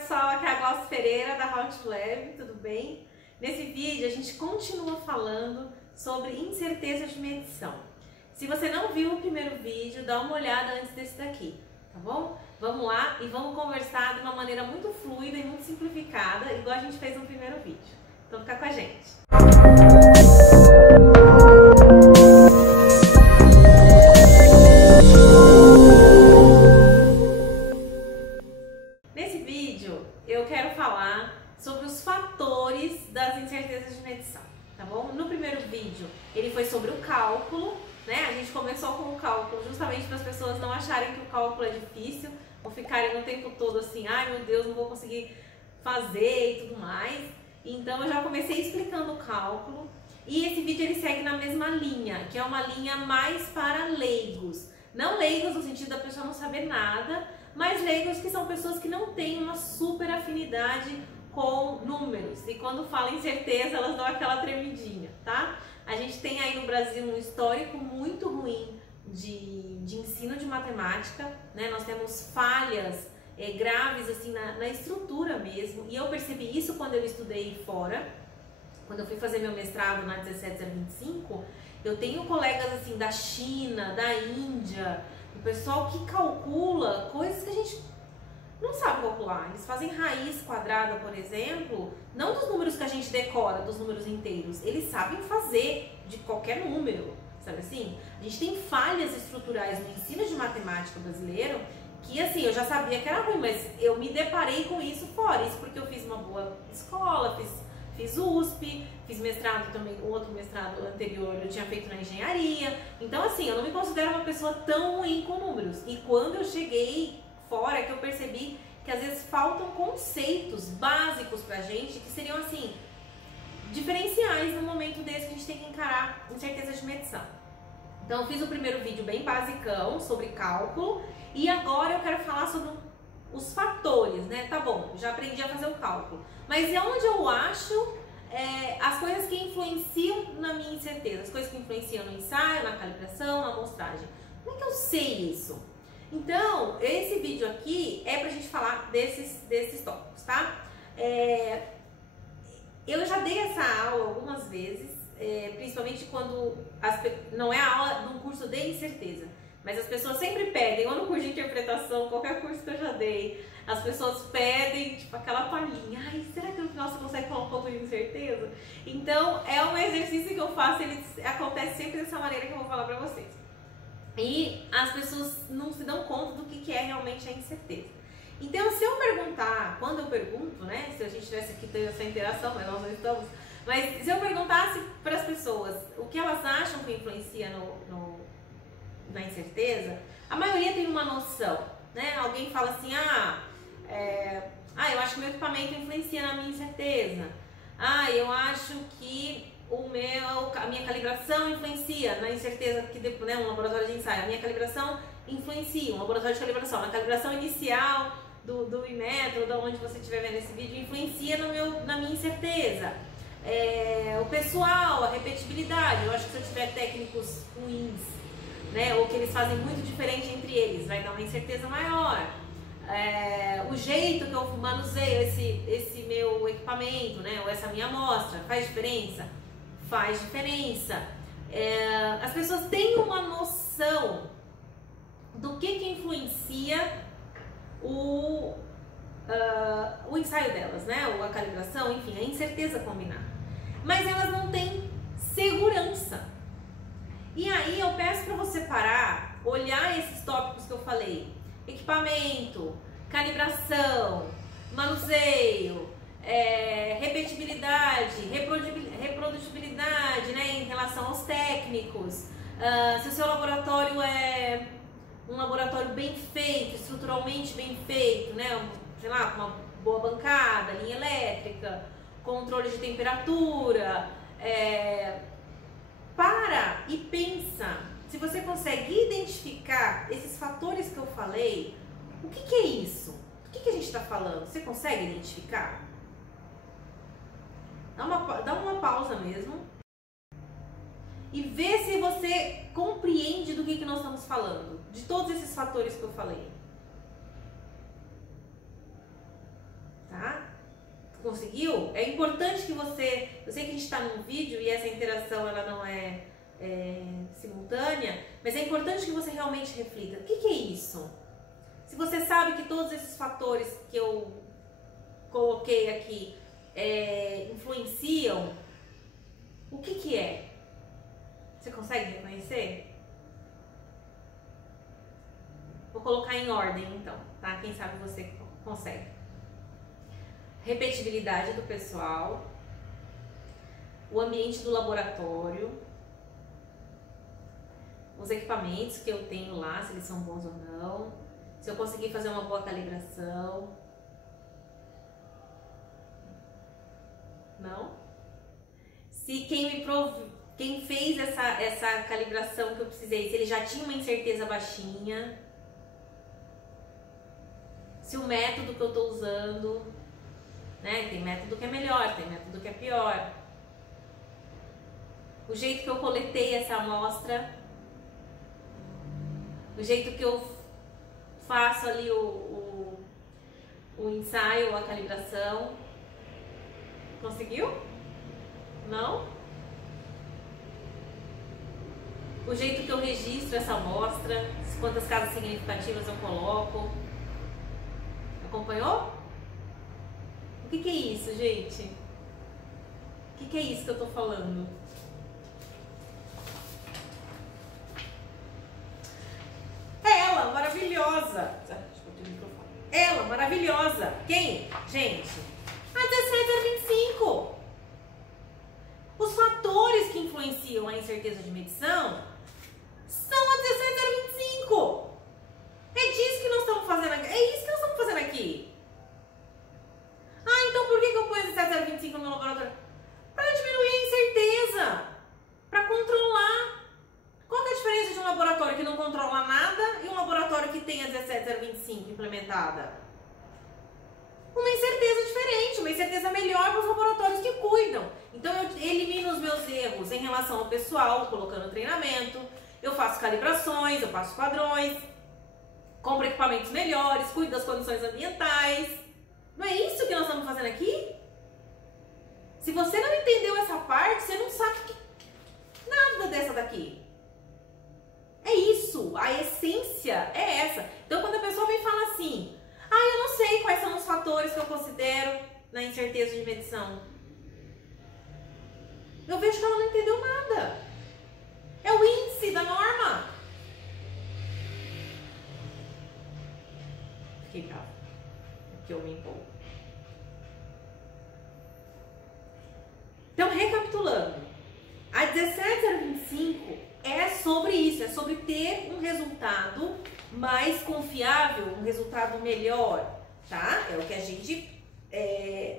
pessoal, aqui é a Glaucia Pereira da How to Lab, tudo bem? Nesse vídeo a gente continua falando sobre incerteza de medição. Se você não viu o primeiro vídeo, dá uma olhada antes desse daqui, tá bom? Vamos lá e vamos conversar de uma maneira muito fluida e muito simplificada, igual a gente fez no primeiro vídeo. Então fica com a gente! Nesse vídeo eu quero falar sobre os fatores das incertezas de medição, tá bom? No primeiro vídeo ele foi sobre o cálculo, né? A gente começou com o cálculo justamente para as pessoas não acharem que o cálculo é difícil ou ficarem o tempo todo assim, ai meu Deus, não vou conseguir fazer e tudo mais. Então eu já comecei explicando o cálculo e esse vídeo ele segue na mesma linha, que é uma linha mais para leigos. Não leigos no sentido da pessoa não saber nada, mas leigos que são pessoas que não têm uma super afinidade com números. E quando fala incerteza, elas dão aquela tremidinha, tá? A gente tem aí no Brasil um histórico muito ruim de ensino de matemática, né? Nós temos falhas graves assim na estrutura mesmo. E eu percebi isso quando eu estudei fora. Quando eu fui fazer meu mestrado na 17025, eu tenho colegas assim da China, da Índia, o pessoal que calcula coisas que a gente não sabe calcular. Eles fazem raiz quadrada, por exemplo, não dos números que a gente decora, dos números inteiros. Eles sabem fazer de qualquer número, sabe assim? A gente tem falhas estruturais no ensino de matemática brasileiro que, assim, eu já sabia que era ruim, mas eu me deparei com isso fora. Isso porque eu fiz uma boa escola, fiz USP, fiz mestrado também, o outro mestrado anterior eu tinha feito na engenharia. Então, assim, eu não me considero uma pessoa tão ruim com números. E quando eu cheguei fora é que eu percebi que às vezes faltam conceitos básicos pra gente que seriam, assim, diferenciais no momento desse que a gente tem que encarar incerteza de medição. Então, eu fiz o primeiro vídeo bem basicão sobre cálculo e agora eu quero falar sobre os fatores, né? Tá bom, já aprendi a fazer o cálculo, mas é onde eu acho as coisas que influenciam na minha incerteza, as coisas que influenciam no ensaio, na calibração, na amostragem. Como é que eu sei isso? Então, esse vídeo aqui é pra gente falar desses tópicos, tá? Eu já dei essa aula algumas vezes, principalmente quando não é a aula de um curso de incerteza, mas as pessoas sempre pedem, ou no curso de interpretação, qualquer curso que eu já dei, as pessoas pedem, tipo, aquela palhinha, ai, será que no final você consegue falar um pouco de incerteza? Então, é um exercício que eu faço, ele acontece sempre dessa maneira que eu vou falar pra vocês. E as pessoas não se dão conta do que é realmente a incerteza. Então, se eu perguntar, quando eu pergunto, né, se a gente tivesse aqui tendo essa interação, mas nós não estamos, mas se eu perguntasse para as pessoas o que elas acham que influencia na incerteza, a maioria tem uma noção, né? Alguém fala assim, eu acho que meu equipamento influencia na minha incerteza. Eu acho que a minha calibração influencia na incerteza, que né, um laboratório de ensaio, a minha calibração influencia, um laboratório de calibração, a calibração inicial do Inmetro, de onde você estiver vendo esse vídeo, influencia na minha incerteza. O pessoal, a repetibilidade, eu acho que se eu tiver técnicos ruins, né, ou que eles fazem muito diferente entre eles, vai dar uma incerteza maior. O jeito que eu manuseio esse meu equipamento, né, ou essa minha amostra, faz diferença? Faz diferença. As pessoas têm uma noção do que influencia o ensaio delas, né, ou a calibração, enfim, a incerteza combinada. Mas elas não têm segurança. E aí eu peço para você parar, olhar esses tópicos que eu falei: equipamento, calibração, manuseio, repetibilidade, reprodutibilidade, né, em relação aos técnicos. Se o seu laboratório é um laboratório bem feito, estruturalmente bem feito, né, sei lá, com uma boa bancada, linha elétrica, controle de temperatura, para e pensa, se você consegue identificar esses fatores que eu falei, o que é isso? Do que a gente está falando? Você consegue identificar? Dá uma pausa mesmo e vê se você compreende do que nós estamos falando, de todos esses fatores que eu falei. Conseguiu? É importante que você... Eu sei que a gente está num vídeo e essa interação ela não é simultânea, mas é importante que você realmente reflita. O que é isso? Se você sabe que todos esses fatores que eu coloquei aqui influenciam, o que é? Você consegue reconhecer? Vou colocar em ordem então, tá? Quem sabe você consegue. Repetibilidade do pessoal, o ambiente do laboratório, os equipamentos que eu tenho lá, se eles são bons ou não, se eu conseguir fazer uma boa calibração. Não? Se quem fez essa calibração que eu precisei, se ele já tinha uma incerteza baixinha, se o método que eu estou usando, né? Tem método que é melhor, tem método que é pior. O jeito que eu coletei essa amostra, o jeito que eu faço ali o ensaio, a calibração. Conseguiu? Não? O jeito que eu registro essa amostra, quantas casas significativas eu coloco. Acompanhou? O que é isso, gente? O que é isso que eu tô falando? Ela, maravilhosa! Deixa eu botar o microfone. Ela, maravilhosa! Quem? Gente, a 17025! Os fatores que influenciam a incerteza de medição são a 17025! É disso que nós estamos fazendo aqui. É isso que nós estamos fazendo aqui. Ah, então por que eu ponho 17025 no meu laboratório? Para diminuir a incerteza. Para controlar. Qual que é a diferença de um laboratório que não controla nada e um laboratório que tem a 17025 implementada? Uma incerteza diferente, uma incerteza melhor para os laboratórios que cuidam. Então eu elimino os meus erros em relação ao pessoal, colocando treinamento, eu faço calibrações, eu faço padrões, compro equipamentos melhores, cuido das condições ambientais. Não é isso que nós estamos fazendo aqui? Se você não entendeu essa parte, você não sabe nada dessa daqui. É isso, a essência é essa. Então quando a pessoa vem falar assim, eu não sei quais são os fatores que eu considero na incerteza de medição, eu vejo que ela não entendeu nada. É o índice da norma. Fiquei brava, porque eu me empolgo. Então, recapitulando, a 17025 é sobre isso, é sobre ter um resultado mais confiável, um resultado melhor, tá? É o que a gente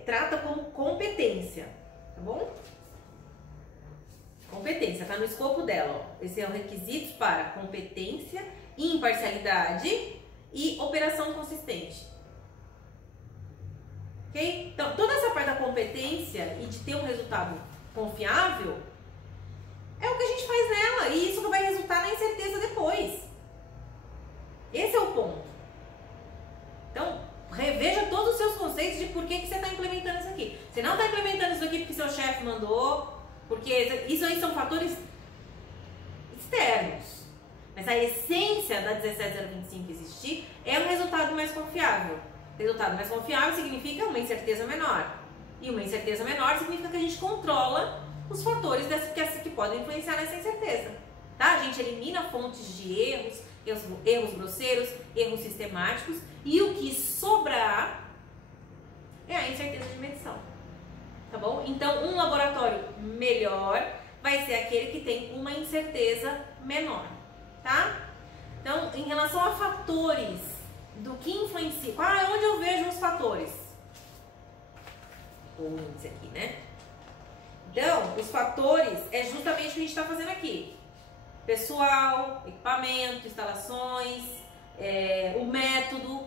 trata como competência, tá bom? Competência, tá no escopo dela, ó. Esse é o requisito para competência, imparcialidade e operação consistente. Ok? Então, toda essa parte da competência e de ter um resultado confiável é o que a gente faz nela, e isso vai resultar na incerteza depois. Esse é o ponto. Então, reveja todos os seus conceitos de por que você está implementando isso aqui. Você não está implementando isso aqui porque seu chefe mandou, porque isso aí são fatores externos. Mas a essência da 17025 existir é um resultado mais confiável. Resultado mais confiável significa uma incerteza menor. E uma incerteza menor significa que a gente controla os fatores que podem influenciar nessa incerteza. Tá? A gente elimina fontes de erros grosseiros, erros sistemáticos, e o que sobrar é a incerteza de medição. Tá bom? Então, um laboratório melhor vai ser aquele que tem uma incerteza menor. Tá? Então, em relação a fatores do que influencia, onde eu vejo os fatores? O índice aqui, né? Então, os fatores é justamente o que a gente está fazendo aqui. Pessoal, equipamento, instalações, o método,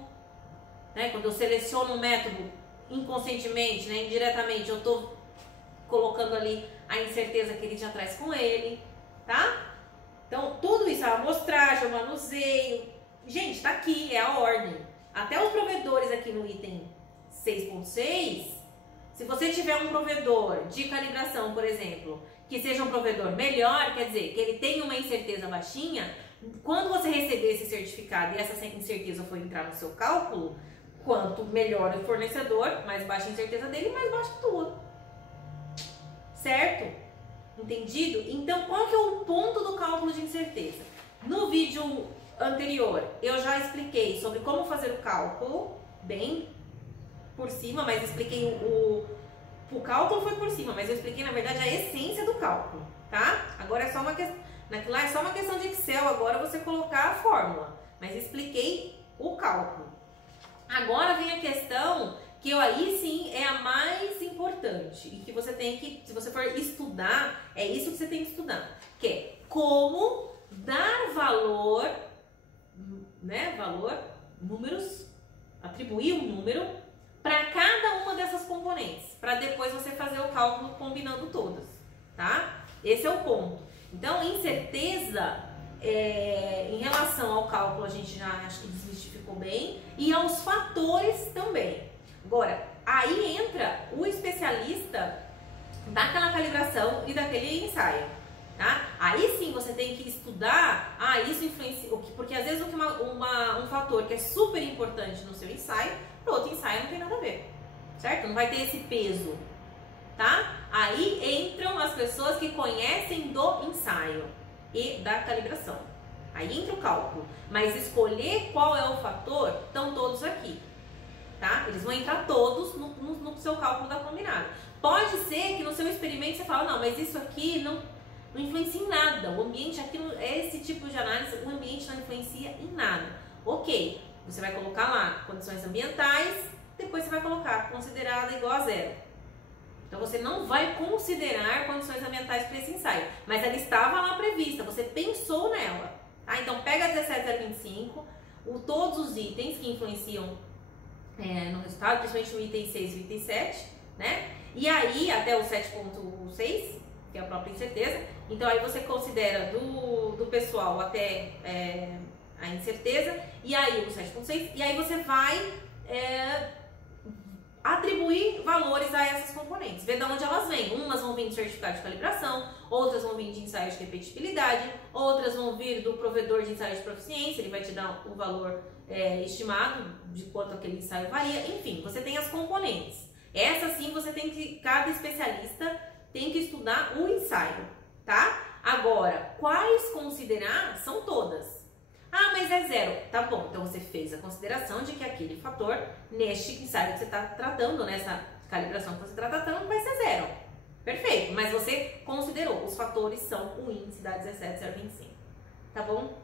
né? Quando eu seleciono um método inconscientemente, né? Indiretamente, eu estou colocando ali a incerteza que ele já traz com ele, tá? Então, tudo isso, a amostragem, o manuseio, gente, tá aqui, é a ordem. Até os provedores aqui no item 6.6, Se você tiver um provedor de calibração, por exemplo, que seja um provedor melhor, quer dizer, que ele tenha uma incerteza baixinha, quando você receber esse certificado e essa incerteza for entrar no seu cálculo, quanto melhor o fornecedor, mais baixa a incerteza dele, mais baixa a tua. Certo? Entendido? Então, qual que é o ponto do cálculo de incerteza? No vídeo anterior, eu já expliquei sobre como fazer o cálculo, bem por cima, mas expliquei o cálculo foi por cima, mas eu expliquei, na verdade, a essência do cálculo, tá? Agora é só uma questão, naquilo lá é só uma questão de Excel, agora você colocar a fórmula, mas expliquei o cálculo. Agora vem a questão que aí sim é a mais importante e que você tem que, se você for estudar, é isso que você tem que estudar, que é como dar valor, né, números, atribuir um número para cada uma dessas componentes, para depois você fazer o cálculo combinando todas, tá? Esse é o ponto. Então, incerteza, em relação ao cálculo, a gente já acho que desmistificou bem, e aos fatores também. Agora, aí entra o especialista daquela calibração e daquele ensaio, tá? Aí sim você tem que estudar, isso influencia, porque às vezes um fator que é super importante no seu ensaio, para outro ensaio não tem nada a ver, certo? Não vai ter esse peso, tá? Aí entram as pessoas que conhecem do ensaio e da calibração. Aí entra o cálculo, mas escolher qual é o fator, estão todos aqui, tá? Eles vão entrar todos no seu cálculo da combinada. Pode ser que no seu experimento você fala, não, mas isso aqui não influencia em nada, o ambiente aqui, esse tipo de análise, o ambiente não influencia em nada. Ok, você vai colocar lá condições ambientais, depois você vai colocar considerada igual a zero. Então você não vai considerar condições ambientais para esse ensaio, mas ela estava lá prevista, você pensou nela. Tá? Então pega a 17025, todos os itens que influenciam no resultado, principalmente o item 6 e o item 7, né? E aí até o 7.6, que é a própria incerteza. Então aí você considera do pessoal até a incerteza, e aí o 7.6, e aí você vai atribuir valores a essas componentes, ver de onde elas vêm. Umas vão vir do certificado de calibração, outras vão vir de ensaio de repetibilidade, outras vão vir do provedor de ensaio de proficiência, ele vai te dar o valor estimado de quanto aquele ensaio varia. Enfim, você tem as componentes. Essa sim você tem que, cada especialista tem que estudar o ensaio, tá? Agora, quais considerar são todas. Mas é zero. Tá bom, então você fez a consideração de que aquele fator, neste ensaio que você está tratando, nessa calibração que você está tratando, vai ser zero. Perfeito, mas você considerou. Os fatores são o índice da 17025. Tá bom?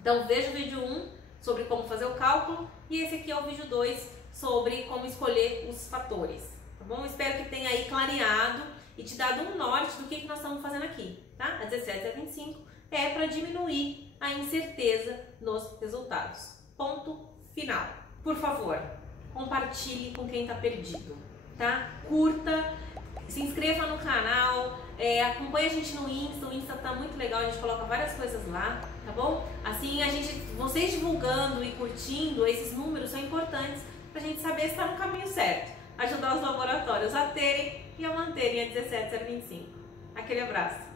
Então veja o vídeo 1 sobre como fazer o cálculo e esse aqui é o vídeo 2 sobre como escolher os fatores. Tá bom? Espero que tenha aí clareado e te dado um norte do que nós estamos fazendo aqui, tá? A 17025 é para diminuir a incerteza nos resultados. Ponto final. Por favor, compartilhe com quem está perdido, tá? Curta, se inscreva no canal, acompanhe a gente no Insta, o Insta tá muito legal, a gente coloca várias coisas lá, tá bom? Assim, vocês divulgando e curtindo esses números são importantes pra gente saber se está no caminho certo. Ajudar os laboratórios a terem e a manterem a 17025. Aquele abraço.